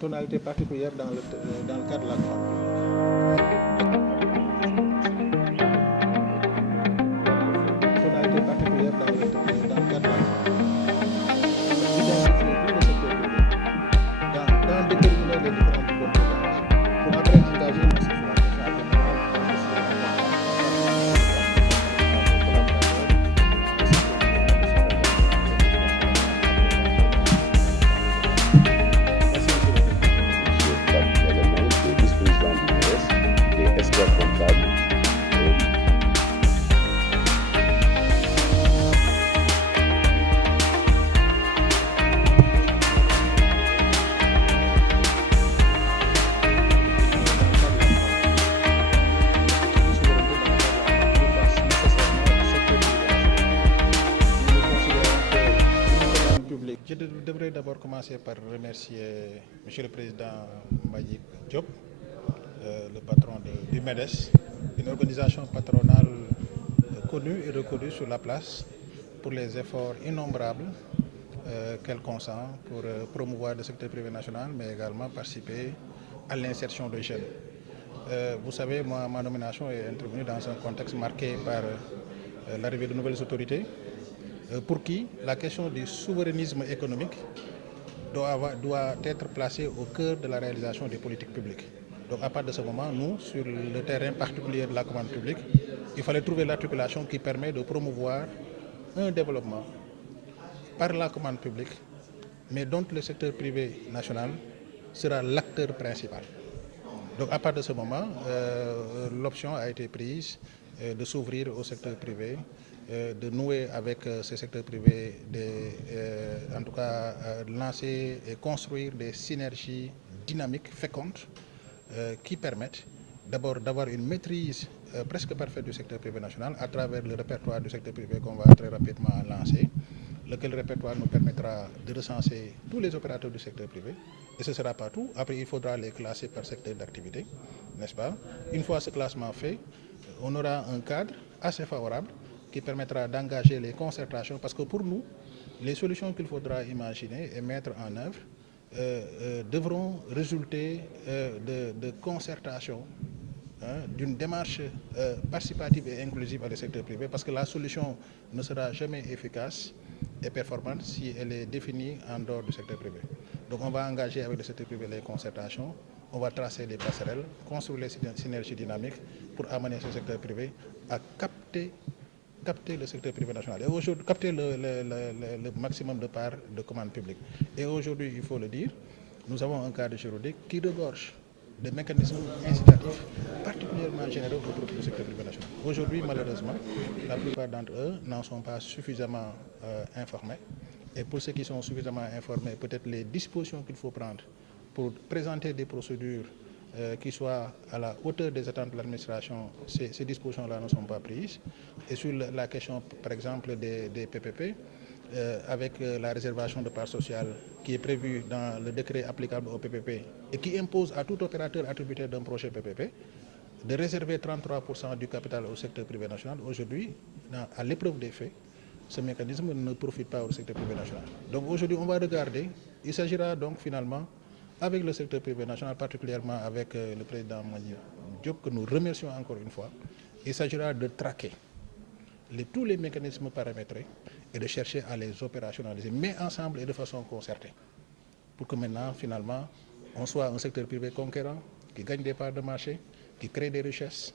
Tonalité particulière dans le cadre de la commande publique. Tonalité particulière dans le cadre de la identifier tout le secteur privé, dans déterminer les différentes composantes pour après engager une transformation vice-président du PS et expert comptable. Je devrais d'abord commencer par remercier M. le Président Mbagnick Diop, le patron du MEDES, une organisation patronale connue et reconnue sur la place pour les efforts innombrables qu'elle consent pour promouvoir le secteur privé national, mais également participer à l'insertion de jeunes. Vous savez, ma nomination est intervenue dans un contexte marqué par l'arrivée de nouvelles autorités, pour qui la question du souverainisme économique doit être placée au cœur de la réalisation des politiques publiques. Donc à partir de ce moment, nous, sur le terrain particulier de la commande publique, il fallait trouver l'articulation qui permet de promouvoir un développement par la commande publique, mais dont le secteur privé national sera l'acteur principal. Donc à partir de ce moment, l'option a été prise de s'ouvrir au secteur privé, de nouer avec ce secteur privé, en tout cas lancer et construire des synergies dynamiques, fécondes, qui permettent d'abord d'avoir une maîtrise presque parfaite du secteur privé national à travers le répertoire du secteur privé qu'on va très rapidement lancer, lequel répertoire nous permettra de recenser tous les opérateurs du secteur privé. Et ce ne sera pas tout. Après, il faudra les classer par secteur d'activité, n'est-ce pas? Une fois ce classement fait, on aura un cadre assez favorable qui permettra d'engager les concertations, parce que pour nous, les solutions qu'il faudra imaginer et mettre en œuvre devront résulter de concertation, d'une démarche participative et inclusive à le secteur privé, parce que la solution ne sera jamais efficace et performante si elle est définie en dehors du secteur privé. Donc on va engager avec le secteur privé les concertations, on va tracer les passerelles, construire les synergies dynamiques pour amener ce secteur privé à capter le secteur privé national et aujourd'hui capter le maximum de parts de commande publique. Et aujourd'hui, il faut le dire, nous avons un cadre juridique qui regorge de mécanismes incitatifs particulièrement généreux au profit du secteur privé national. Aujourd'hui, malheureusement, la plupart d'entre eux n'en sont pas suffisamment informés. Et pour ceux qui sont suffisamment informés, peut-être les dispositions qu'il faut prendre pour présenter des procédures qui soient à la hauteur des attentes de l'administration, ces dispositions-là ne sont pas prises. Et sur la question, par exemple, des PPP, avec la réservation de parts sociales qui est prévue dans le décret applicable au PPP et qui impose à tout opérateur attributaire d'un projet PPP de réserver 33% du capital au secteur privé national. Aujourd'hui, à l'épreuve des faits, ce mécanisme ne profite pas au secteur privé national. Donc aujourd'hui, on va regarder, il s'agira donc finalement, avec le secteur privé national, particulièrement avec le président Mbagnick Diop, que nous remercions encore une fois, il s'agira de traquer tous les mécanismes paramétrés et de chercher à les opérationnaliser, mais ensemble et de façon concertée, pour que maintenant, finalement, on soit un secteur privé conquérant, qui gagne des parts de marché, qui crée des richesses,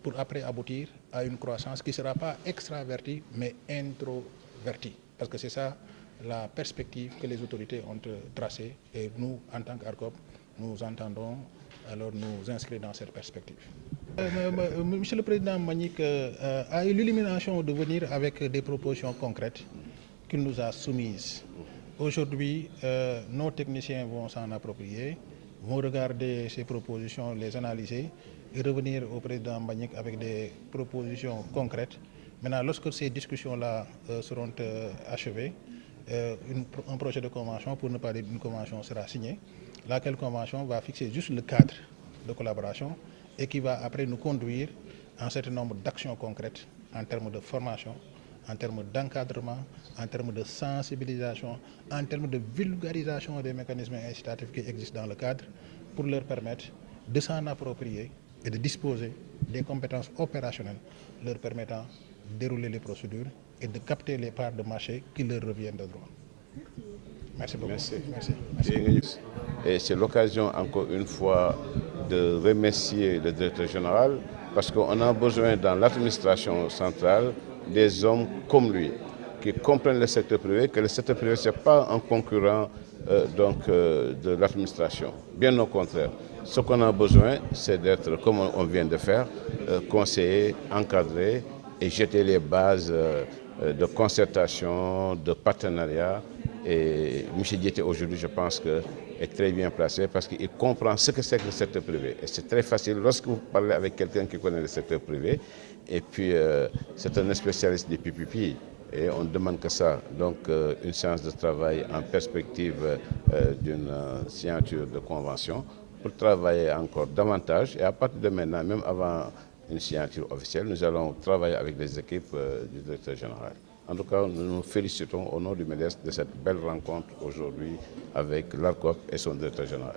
pour après aboutir à une croissance qui ne sera pas extravertie, mais introvertie. Parce que c'est ça la perspective que les autorités ont tracée, et nous, en tant qu'ARCOP, nous entendons alors nous inscrire dans cette perspective. Monsieur le Président Mbagnick a eu l'illumination de venir avec des propositions concrètes qu'il nous a soumises. Aujourd'hui, nos techniciens vont s'en approprier, vont regarder ces propositions, les analyser et revenir au Président Mbagnick avec des propositions concrètes. Maintenant, lorsque ces discussions-là seront achevées, un projet de convention, pour ne pas dire une convention, sera signé, laquelle convention va fixer juste le cadre de collaboration et qui va après nous conduire à un certain nombre d'actions concrètes en termes de formation, en termes d'encadrement, en termes de sensibilisation, en termes de vulgarisation des mécanismes incitatifs qui existent dans le cadre pour leur permettre de s'en approprier et de disposer des compétences opérationnelles leur permettant de dérouler les procédures et de capter les parts de marché qui leur reviennent de droit. Merci beaucoup. Merci. Et c'est l'occasion encore une fois de remercier le directeur général parce qu'on a besoin dans l'administration centrale des hommes comme lui qui comprennent le secteur privé, que le secteur privé ce n'est pas un concurrent de l'administration. Bien au contraire, ce qu'on a besoin, c'est d'être, comme on vient de faire, conseiller, encadré et jeter les bases de concertation, de partenariat. Et M. Diété, aujourd'hui, je pense est très bien placé parce qu'il comprend ce que c'est que le secteur privé. Et c'est très facile lorsque vous parlez avec quelqu'un qui connaît le secteur privé. Et puis, c'est un spécialiste des PPP. Et on ne demande que ça. Donc, une séance de travail en perspective d'une signature de convention pour travailler encore davantage. Et à partir de maintenant, même avant une signature officielle, nous allons travailler avec les équipes du directeur général. En tout cas, nous nous félicitons au nom du MEDES de cette belle rencontre aujourd'hui avec l'ARCOP et son directeur général.